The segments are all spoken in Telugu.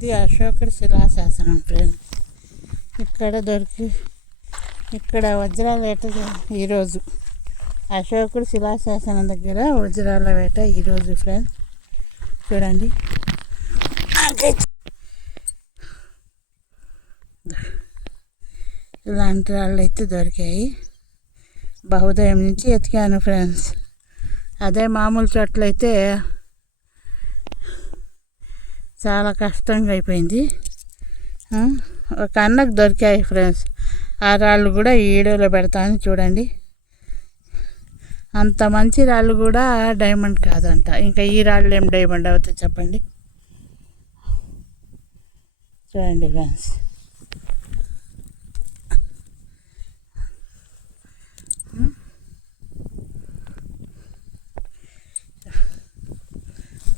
ఇది అశోకుడి శిలాశాసనం ఫ్రెండ్స్. ఇక్కడ వజ్రాల వేట ఈరోజు అశోకుడి శిలాశాసనం దగ్గర వజ్రాల వేట ఈరోజు ఫ్రెండ్స్. చూడండి, ఇలాంటి రాళ్ళు అయితే దొరికాయి. బహుదయం నుంచి ఎతికాను ఫ్రెండ్స్. అదే మామూలు చోట్లయితే చాలా కష్టంగా అయిపోయింది. ఒక అన్నకు దొరికాయి ఫ్రెండ్స్. ఆ రాళ్ళు కూడా ఈ వీడియోలో పెడతాను చూడండి. అంత మంచి రాళ్ళు కూడా డైమండ్ కాదంట. ఇంకా ఈ రాళ్ళు ఏం డైమండ్ అవుతాయి చెప్పండి. చూడండి ఫ్రెండ్స్,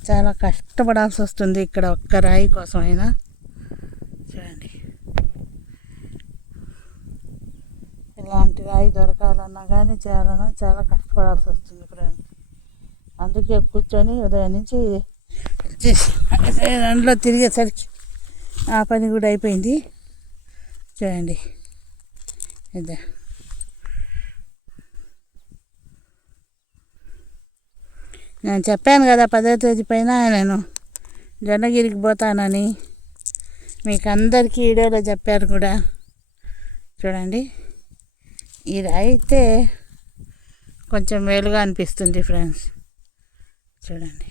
చాలా కష్టపడాల్సి వస్తుంది ఇక్కడ ఒక్క రాయి కోసం అయినా. చూడండి, ఇలాంటి రాయి దొరకాలన్నా కానీ చాలా కష్టపడాల్సి వస్తుంది ఫ్రెండ్స్. అందుకే కూర్చొని ఉదయం నుంచి దాంట్లో తిరిగేసరికి ఆ పని కూడా అయిపోయింది. చూడండి, ఇదే నేను చెప్పాను కదా 10వ తేదీ పైన నేను జొన్నగిరికి పోతానని. మీకు అందరికీ వీడియోలో చెప్పారు కూడా. చూడండి, ఈ రాయి అయితే కొంచెం మేలుగా అనిపిస్తుంది ఫ్రెండ్స్. చూడండి,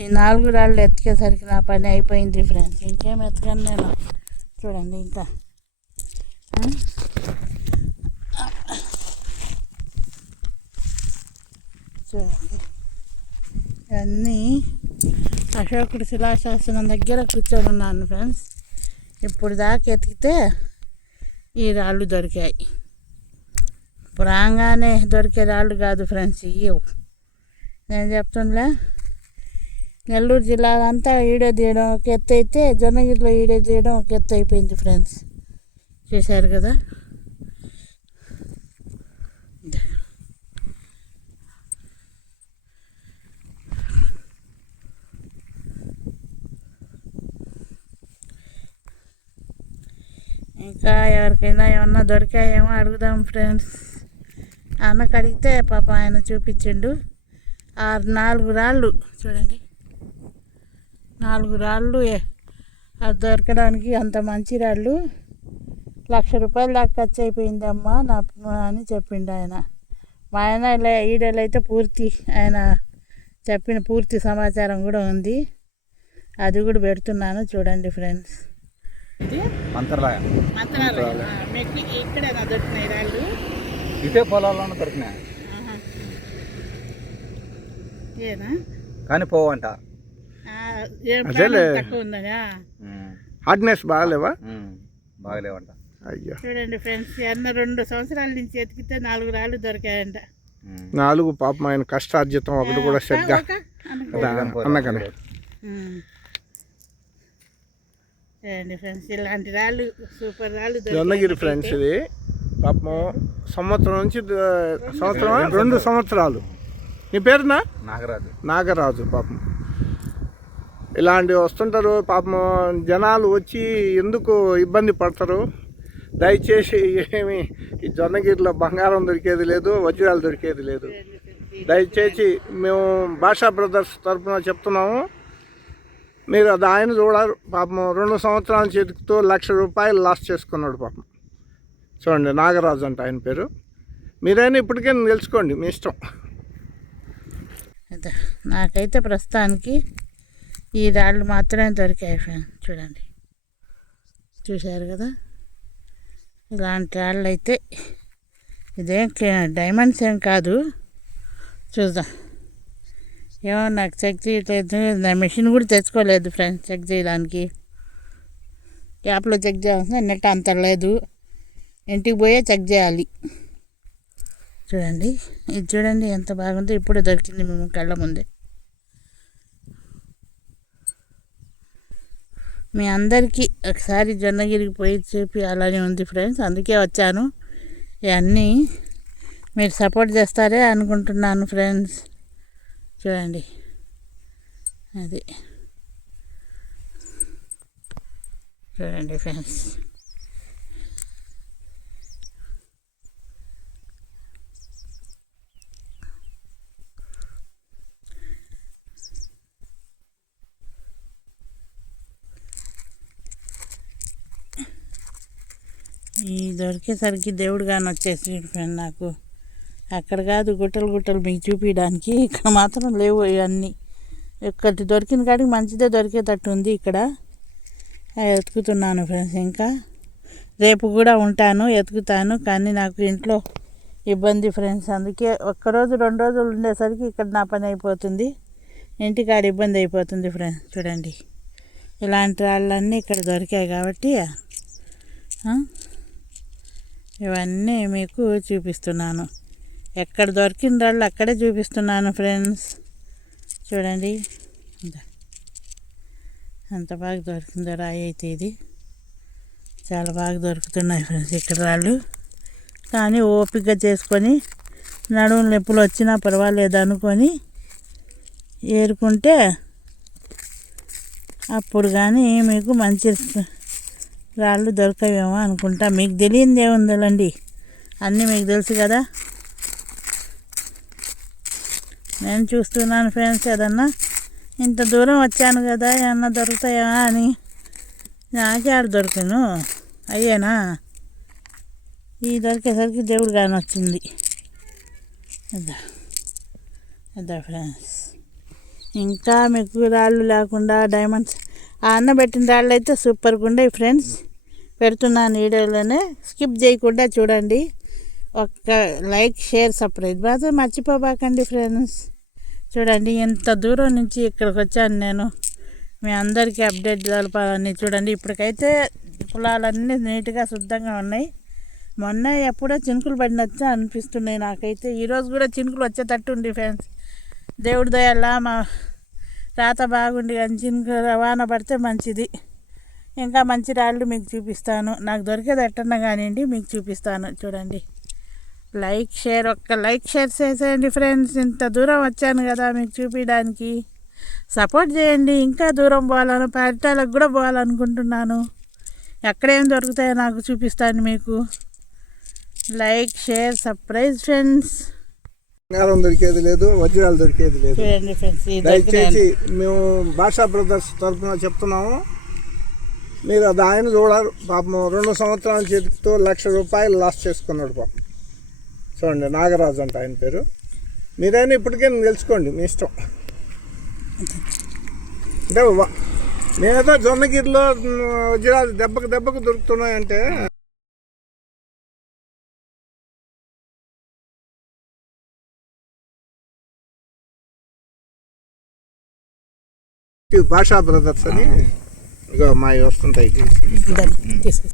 ఈ 4 రాళ్ళు ఎత్తికేసరికి నా పని అయిపోయింది ఫ్రెండ్స్. ఇంకేం ఎత్తకను నేను. చూడండి, ఇంకా చూడండి, ఇవన్నీ అశోకుడి శిలాశాసనం దగ్గర కూర్చొని ఉన్నాను ఫ్రెండ్స్. ఇప్పుడు దాకా ఎతికితే ఈ రాళ్ళు దొరికాయి. రాగానే దొరికే రాళ్ళు కాదు ఫ్రెండ్స్ ఇయ్యవు. నేను చెప్తున్నా, నెల్లూరు జిల్లా అంతా వీడియో తీయడం ఒక ఎత్తు అయితే జొన్నగిరిలో వీడియో తీయడం ఒక ఎత్తు అయిపోయింది ఫ్రెండ్స్. చూశారు కదా. ఇంకా ఎవరికైనా ఏమన్నా దొరికాయేమో అడుగుదాం ఫ్రెండ్స్. అన్నకు అడిగితే పాప ఆయన చూపించిండు. 4 రాళ్ళు చూడండి, 4 రాళ్ళు అది దొరకడానికి అంత మంచి రాళ్ళు. 1,00,000 రూపాయలు దాకా ఖర్చు అయిపోయిందమ్మా నా అని చెప్పిండు ఆయన. మా ఆయన వీడియోలో అయితే ఆయన చెప్పిన పూర్తి సమాచారం కూడా ఉంది. అది కూడా పెడుతున్నాను చూడండి ఫ్రెండ్స్. ఇక్కడే దొరికినాయి రాళ్ళు. ఇదే పొలాల్లోనే దొరికినాయి కానీ పోవంట. తక్కువ ఉందా? హార్డ్నెస్ బాగలేవంట. అయ్యో, చూడండి ఫ్రెండ్స్, అన్న 2 సంవత్సరాల నుంచి ఎతికితే 4 రాళ్ళు దొరికాయంట. 4 పాపం ఆయన కష్టార్జితం ఒకటి కూడా సరిగ్గా అన్నకనే. చూడండి ఫ్రెండ్స్, ఇలాంటి రాళ్ళు సూపర్ రాళ్ళు జొన్నగిరి ఫ్రెండ్స్. ఇది పాపం సంవత్సరం నుంచి 2 సంవత్సరాలు. నీ పేరునా? నాగరాజు. పాపం ఇలాంటివి వస్తుంటారు. పాపం జనాలు వచ్చి ఎందుకు ఇబ్బంది పడతారు. దయచేసి ఏమి ఈ జొన్నగిరిలో బంగారం దొరికేది లేదు, వజ్రాలు దొరికేది లేదు. దయచేసి మేము భాషా బ్రదర్స్ తరఫున చెప్తున్నాము, మీరు అది ఆయన చూడాలి. పాపం 2 సంవత్సరాల చేతితో 1,00,000 రూపాయలు లాస్ చేసుకున్నాడు పాపం. చూడండి, నాగరాజు అంట ఆయన పేరు. మీరైనా ఇప్పటికైనా తెలుసుకోండి, మీ ఇష్టం. నాకైతే ప్రస్తుతానికి ఈ రాళ్ళు మాత్రమే దొరికాయి ఫ్రెండ్. చూడండి, చూశారు కదా. ఇలాంటి రాళ్ళు అయితే ఇదేం డైమండ్స్ ఏం కాదు. చూద్దాం. ఏమో నాకు చెక్ చేయట్లేదు. నా మెషిన్ కూడా తెచ్చుకోలేదు ఫ్రెండ్స్ చెక్ చేయడానికి. యాప్లో చెక్ చేయాల్సిన నెట్ అంత లేదు. ఇంటికి పోయే చెక్ చేయాలి. చూడండి, ఇది చూడండి ఎంత బాగుందో. ఇప్పుడే దొరికింది మేము కళ్ళ ముందే. మీ అందరికీ ఒకసారి జొన్నగిరికి పోయి చూపి అలానే ఉంది ఫ్రెండ్స్. అందుకే వచ్చాను. ఇవన్నీ మీరు సపోర్ట్ చేస్తారే అనుకుంటున్నాను ఫ్రెండ్స్. చూడండి అది చూడండి ఫ్రెండ్స్. ఈ దొరికేసరికి దేవుడు కానీ వచ్చేసి ఫ్రెండ్ నాకు అక్కడ కాదు గుట్టలు గుట్టలు మీకు చూపించడానికి. ఇక్కడ మాత్రం లేవు ఇవన్నీ. ఒక్కటి దొరికిన కాడికి మంచిదే దొరికేటట్టు ఉంది ఇక్కడ. ఎతుకుతున్నాను ఫ్రెండ్స్. ఇంకా రేపు కూడా ఉంటాను, ఎతుకుతాను. కానీ నాకు ఇంట్లో ఇబ్బంది ఫ్రెండ్స్. అందుకే ఒక్కరోజు 2 రోజులు ఉండేసరికి ఇక్కడ నా పని అయిపోతుంది, ఇంటికాడ ఇబ్బంది అయిపోతుంది ఫ్రెండ్స్. చూడండి ఇలాంటి రాళ్ళన్నీ ఇక్కడ దొరికాయి కాబట్టి ఇవన్నీ మీకు చూపిస్తున్నాను. ఎక్కడ దొరికిన రాళ్ళు అక్కడే చూపిస్తున్నాను ఫ్రెండ్స్. చూడండి అంత బాగా దొరికిందో రాయి అయితే. ఇది చాలా బాగా దొరుకుతున్నాయి ఫ్రెండ్స్ ఇక్కడ రాళ్ళు. కానీ ఓపికగా చేసుకొని నడుము నొప్పులు వచ్చినా పర్వాలేదు అనుకొని ఏరుకుంటే అప్పుడు కానీ మీకు మంచి రాళ్ళు దొరకవేమో అనుకుంటా. మీకు తెలియనిది ఏముందండి, అన్నీ మీకు తెలుసు కదా. నేను చూస్తున్నాను ఫ్రెండ్స్. ఏదన్నా ఇంత దూరం వచ్చాను కదా ఏమన్నా దొరుకుతాయా అని. నాకే ఆడ దొరికాను అయ్యేనా. ఈ దొరికేసరికి దేవుడు కానీ వచ్చింది. అదా ఫ్రెండ్స్. ఇంకా మీకు రాళ్ళు లేకుండా డైమండ్స్ ఆ అన్న పెట్టిన రాళ్ళు అయితే సూపర్గా ఉన్నాయి ఫ్రెండ్స్. పెడుతున్నాను వీడియోలోనే, స్కిప్ చేయకుండా చూడండి. ఒక్క లైక్ షేర్ సబ్స్క్రైబ్ మాత్రం మర్చిపోబాకండి ఫ్రెండ్స్. చూడండి ఎంత దూరం నుంచి ఇక్కడికి వచ్చాను నేను మీ అందరికీ అప్డేట్ తెలపాలని. చూడండి ఇప్పటికైతే పొలాలన్నీ నీట్గా శుద్ధంగా ఉన్నాయి. మొన్న ఎప్పుడో చినుకులు పడినట్టు అనిపిస్తున్నాయి నాకైతే. ఈరోజు కూడా చినుకులు వచ్చేటట్టు ఉంది ఫ్రెండ్స్. దేవుడి దయల్లా మా రాత బాగుండి కానీ చినుకు వాన పడితే మంచిది. ఇంకా మంచి రాళ్ళు మీకు చూపిస్తాను. నాకు దొరికేది ఎట్టన్నా కానివ్వండి మీకు చూపిస్తాను. చూడండి లైక్ షేర్ ఒక్క లైక్ షేర్ చేసేయండి ఫ్రెండ్స్. ఇంత దూరం వచ్చాను కదా మీకు చూపించడానికి. సపోర్ట్ చేయండి. ఇంకా దూరం పోవాలను, పర్యటనకు కూడా పోవాలనుకుంటున్నాను. ఎక్కడేం దొరుకుతాయో నాకు చూపిస్తాను మీకు. Like share subscribe friends. బంగారం దొరికేది లేదు, వజ్రాలు దొరికేది లేదు. చూడండి ఫ్రెండ్స్ దయచేసి మేము భాషా బ్రదర్స్ తరఫున చెప్తున్నాము, మీరు అది ఆయన చూడరు. పాపం 2 సంవత్సరాల చేతితో ₹1,00,000 లాస్ చేసుకున్నాడు పాపం. చూడండి నాగరాజు అంట ఆయన పేరు. మీరైనా ఇప్పటికే తెలుసుకోండి మీ ఇష్టం. అంటే నేనేదో జొన్నగిరిలో వజ్రాలు దెబ్బకు దొరుకుతున్నాయంటే భాషా బ్రదర్స్ అని ఇక మా వస్తుంటాయి.